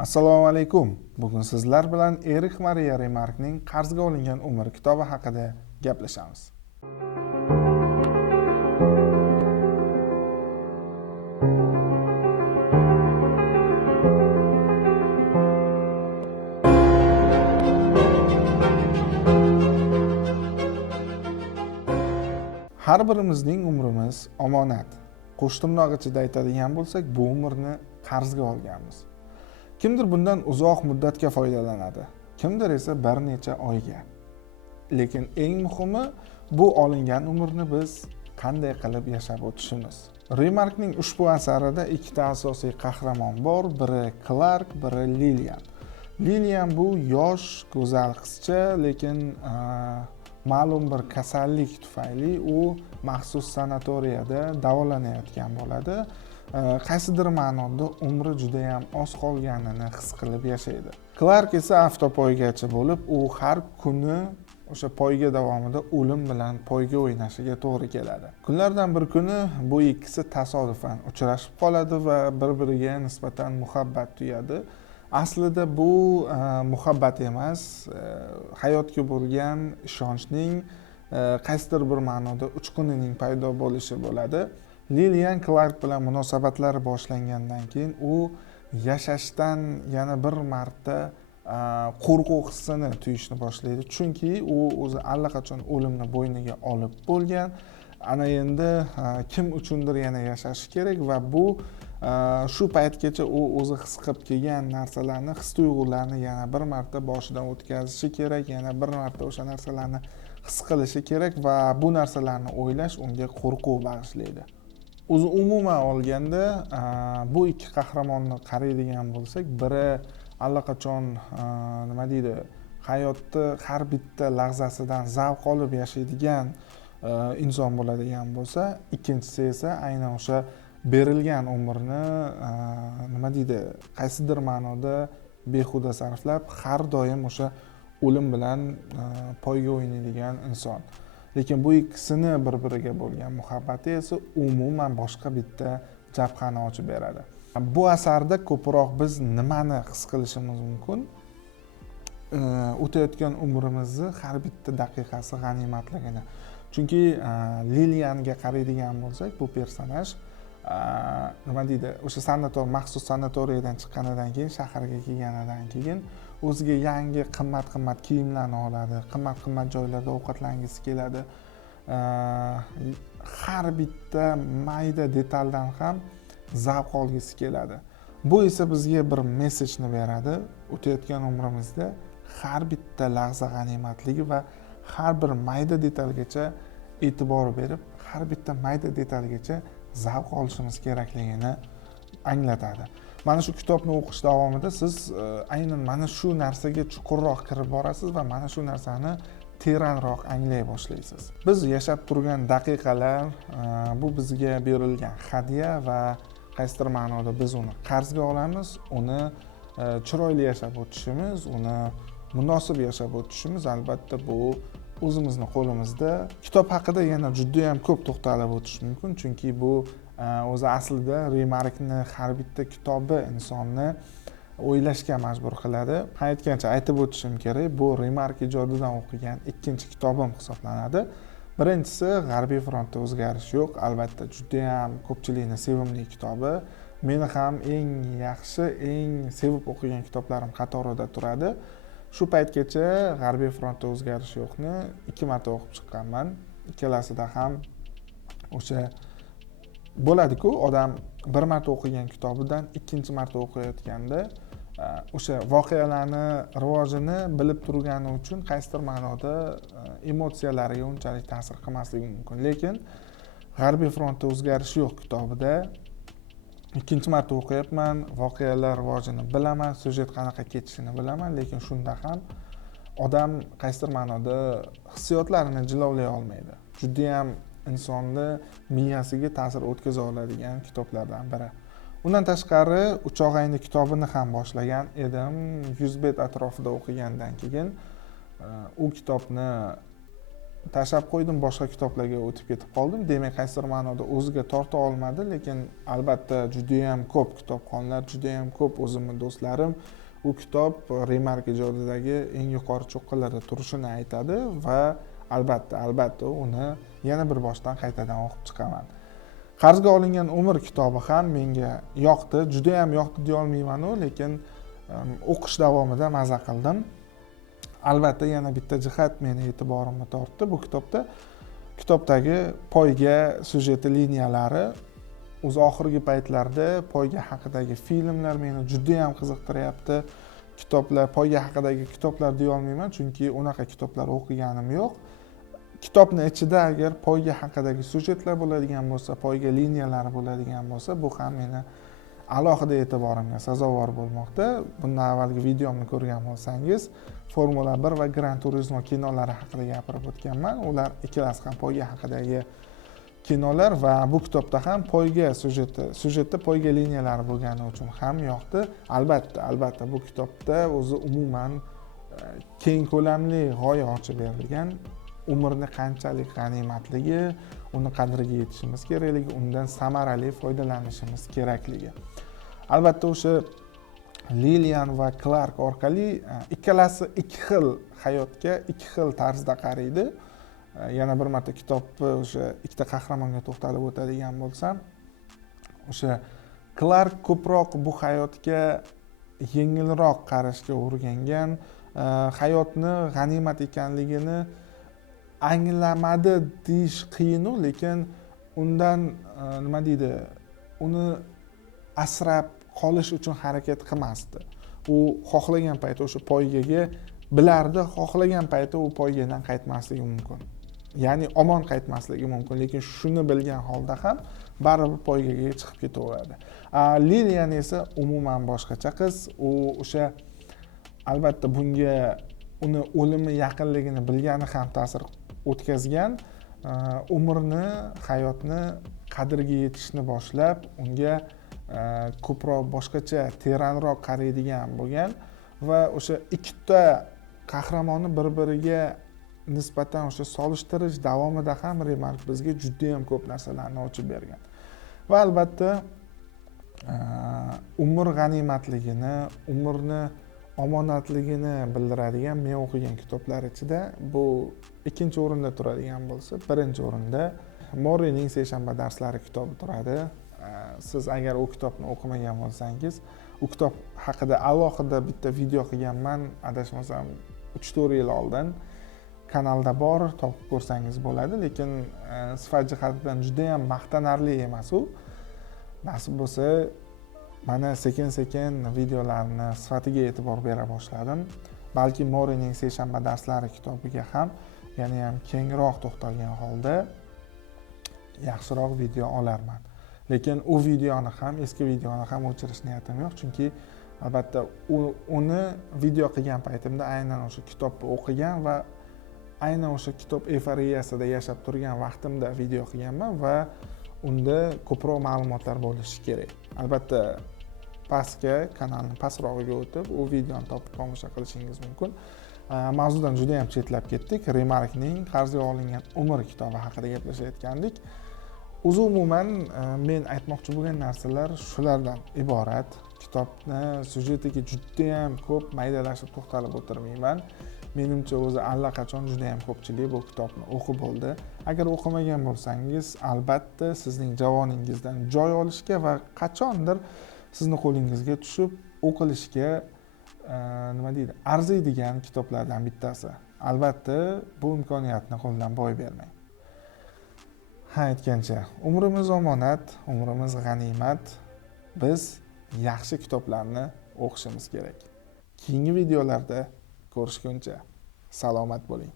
Assalomu alaykum. Bugun sizlar bilan Erix Mariya Remarkning Qarzga olingan umr kitobi haqida gaplashamiz. Har birimizning umrimiz omonat. Qo'shtirnoq ichida aytadigan bo'lsak, bu umrni qarzga olganmiz. Kimdir bundan uzoq muddatga foydalanadi, kimdir esa bir necha oyga. Lekin eng muhimi, bu olingan umrni biz qanday qilib yashab o'tishimiz. Remarkning ushbu asarida ikkita asosiy qahramon bor, biri Clark, biri Lilian. Lilian bu yosh, go'zal qizcha, lekin ma'lum bir kasallik tufayli u maxsus sanatoriyada davolanayotgan bo'ladi. Qaysidir ma'noda umri juda ham oz qolganini his qilib yashaydi. Clark esa avtopoygachi bo'lib, u har kuni o'sha poyga davomida o'lim bilan poyga o'ynashiga to'g'ri keladi. Kunlardan bir kuni bu ikkisi tasodifan uchrashib qoladi va bir-biriga nisbatan muhabbat tuyadi. Aslida bu muhabbat emas, hayotga bo'lgan ishonchning qaysidir bir ma'noda uchqunining paydo bo'lishi bo'ladi. Lilian Clark bilan munosabatlari boshlangandan keyin u yashashdan yana bir marta qo'rquv hissini tuyishni boshlaydi, chunki u o'zi allaqachon o'limni bo'yniga olib bo'lgan. Ana endi kim uchundir yana yashashi kerak va bu shu paytgacha u o'zi his qilib kelgan narsalarni, his-tuyg'ularni yana bir marta boshidan o'tkazishi kerak, yana bir marta o'sha narsalarni his qilishi kerak va bu narsalarni o'ylash unga qo'rquv bag'ishlaydi. O'zi umuman olganda bu ikki qahramonni qaraydigan bo'lsak, biri allaqachon hayotni har bitta lahzasidan zavq olib yashaydigan inson bo'ladigan bo'lsa, ikkinchisi esa aynan o'sha berilgan umrni qaysidir ma'noda behuda sarflab, har doim o'sha o'lim bilan poyga o'ynaydigan inson. Lekin bu ikkisini bir-biriga bo'lgan muhabbati esa umuman boshqa bitta jabhani ochib beradi. Bu asarda ko'proq biz nimani his qilishimiz mumkin? O'tayotgan umrimizni har bitta daqiqasi g'animatligini. Chunki Lilianga qaraydigan bo'lsak, bu personaj o'sha maxsus sanatoriyadan chiqqanidan keyin, shaharga kelganidan keyin o'ziga yangi qimmat-qimmat kiyimlarni oladi, qimmat-qimmat joylarda ovqatlangisi keladi. Har bitta mayda detaldan ham zavq olgisi keladi. Bu esa bizga bir mesajni beradi. O'tayotgan umrimizda har bitta lahza g'animatligi va har bir mayda detalgacha e'tibor berib, har bitta mayda detalgacha zavq olishimiz kerakligini anglatadi. Mana shu kitobni o'qish davomida siz aynan mana shu narsaga chuqurroq kirib borasiz va mana shu narsani teranroq anglay boshlaysiz. Biz yashab turgan daqiqalar bu bizga berilgan hadya va qaysidir ma'noda biz uni qarzga olamiz, uni chiroyli yashab o'tishimiz, uni munosib yashab o'tishimiz albatta bu o'zimizni qo'limizda. Kitob haqida yana juda ham ko'p to'xtalib o'tish mumkin, chunki bu o'zi aslida Remarkni har bitta kitobi insonni o'ylashga majbur qiladi. Aytgancha aytib o'tishim kerak, bu Remark ijodidan o'qigan ikkinchi kitobim hisoblanadi. Birinchisi G'arbiy frontda o'zgarish yo'q, albatta juda ham ko'pchilikni sevimli kitobi. Meni ham eng yaxshi, eng sevib o'qigan kitoblarim qatorida turadi. Shu paytgacha G'arbiy frontda o'zgarish yo'qni 2 marta o'qib chiqqanman. Ikkalasida ham o'sha bo'ladi-ku, odam bir marta o'qigan kitobidan ikkinchi marta o'qiyotganda o'sha voqealarni rivojini bilib turgani uchun qaysidir ma'noda emotsiyalariga unchalik ta'sir qilmasligi mumkin. Lekin G'arbiy frontda o'zgarish yo'q kitobida ikkinchi marta o'qiyapman, voqealar rivojini bilaman, syujet qanaqa ketishini bilaman, lekin shunda ham odam qaysidir ma'noda hissiyotlarini jilovlay olmaydi. Juda ham insonni miyasiga ta'sir o'tkaza oladigan kitoblardan biri. Undan tashqari Uch og'ayni kitobini ham boshlagan edim. 100 bet atrofida o'qigandan keyin u kitobni tashlab qo'ydim, boshqa kitoblarga o'tib ketib qoldim. Demak, qaysidir ma'noda o'ziga torta olmadi, lekin albatta juda ham ko'p kitobxonlar, juda ham ko'p o'zimning do'stlarim u kitob Remark ijodidagi eng yuqori cho'qqalarda turishini aytadi va albatta uni yana bir boshdan qaytadan o'qib chiqaman. Qarzga olingan umr kitobi ham menga yoqdi, juda ham yoqdi deya olmayman, lekin o'qish davomida maza qildim. Albatta yana bitta jihat meni e'tiborimni tortdi. Bu kitobdagi poyga syujeti liniyalari o'z oxirgi paytlarda poyga haqidagi filmlar meni juda ham qiziqtiryapti. Poyga haqidagi kitoblar deya olmayman, chunki unaqa kitoblar o'qiganim yo'q. Kitobning ichida agar poyga haqidagi syujetlar bo'ladigan bo'lsa, poyga liniyalari bo'ladigan bo'lsa, bu ham meni alohida e'tiborimga sazovor bo'lmoqda. Bundan avvalgi videomni ko'rgan bo'lsangiz, Formula 1 va Gran Turismo kinolari haqida gapirib o'tganman. Ular ikkalasi ham poyga haqidagi kinolar va bu kitobda ham poyga syujetda poyga liniyalari bo'lgani uchun ham yoqdi. Albatta bu kitobda o'zi umuman keng ko'lamli g'oya ochib berilgan. Umrni qanchalik g'animatligi, uni qadriga yetishimiz kerakligi, undan samarali foydalanishimiz kerakligi. Albatta o'sha Lilian va Clark orqali ikkalasi ikki xil hayotga, ikki xil tarzda qaraydi. Yana bir marta kitobni o'sha ikkita qahramonga to'xtalib o'tadigan bo'lsam, o'sha Clark ko'proq bu hayotga yengilroq qarashga o'rgangan, hayotni g'animat ekanligini anglamadi deyish qiyin, lekin undan uni asrab qolish uchun harakat qilmasdi. U xohlagan payti o'sha poygaga bilardi, xohlagan payti u poygadan qaytmasligi mumkin. Ya'ni omon qaytmasligi mumkin, lekin shuni bilgan holda ham baribir poygaga chiqib ketaveradi. Lilian esa umuman boshqacha qiz. U o'sha albatta bunga uni o'limi yaqinligini bilgani ham ta'sir o'tkazgan. Umrni, hayotni qadriga yetishni boshlab, unga ko'proq boshqacha, teranroq qaraydigan bo'lgan va o'sha ikkita qahramonni bir-biriga nisbatan o'sha solishtirish davomida ham Remark bizga juda ham ko'p narsalarni ochib bergan. Va albatta umr g'animatligini, umrni omonatligini bildiradigan men o'qigan kitoblar ichida bu ikkinchi o'rinda turadigan bo'lsa, birinchi o'rinda Morining seshanba darslari kitobi turadi. Siz agar u kitobni o'qimagan bo'lsangiz, u kitob haqida alohida bitta video qilganman, adashmasam 3-4 yil oldin. Kanalda bor, topib ko'rsangiz bo'ladi, lekin sifat jihatidan juda ham maqtanarli emas u. Nasib bo'lsa, mana sekin-sekin videolarni sifatiga e'tibor bera boshladim. Balki Morining seshanba darslari kitobiga ham yana ham kengroq to'xtalgan holda yaxshiroq video olarman. Lekin u videoni ham, eski videoni ham o'chirish niyatim yo'q, chunki albatta uni video qilgan paytimda aynan o'sha kitobni o'qigan va aynan o'sha kitob eyforiyasida yashab turgan vaqtimda video qilganman va unda ko'proq ma'lumotlar bo'lishi kerak. Albatta pastga, kanalning pastrog'iga o'tib, u videoni topib tomosha qilishingiz mumkin. Mavzudan juda ham chetlab ketdik. Remarkning Qarzga olingan umr kitobi haqida gaplashayotgandik. O'zi umuman men aytmoqchi bo'lgan narsalar shulardan iborat. Kitobni syujetiga juda ham ko'p maydalashib to'xtalib o'tirmayman. Menimcha o'zi allaqachon juda ham ko'pchilik bu kitobni o'qib bo'ldi. Agar o'qimagan bo'lsangiz, albatta sizning javoningizdan joy olishga va qachondir sizni qo'lingizga tushib o'qilishga arziydigan kitoblardan bittasi. Albatta bu imkoniyatni qo'ldan boy bermang. Aytgancha, umrimiz omonat, umrimiz g'animat. Biz yaxshi kitoblarni o'qishimiz kerak. Keyingi videolarda ko'rishguncha salomat bo'ling.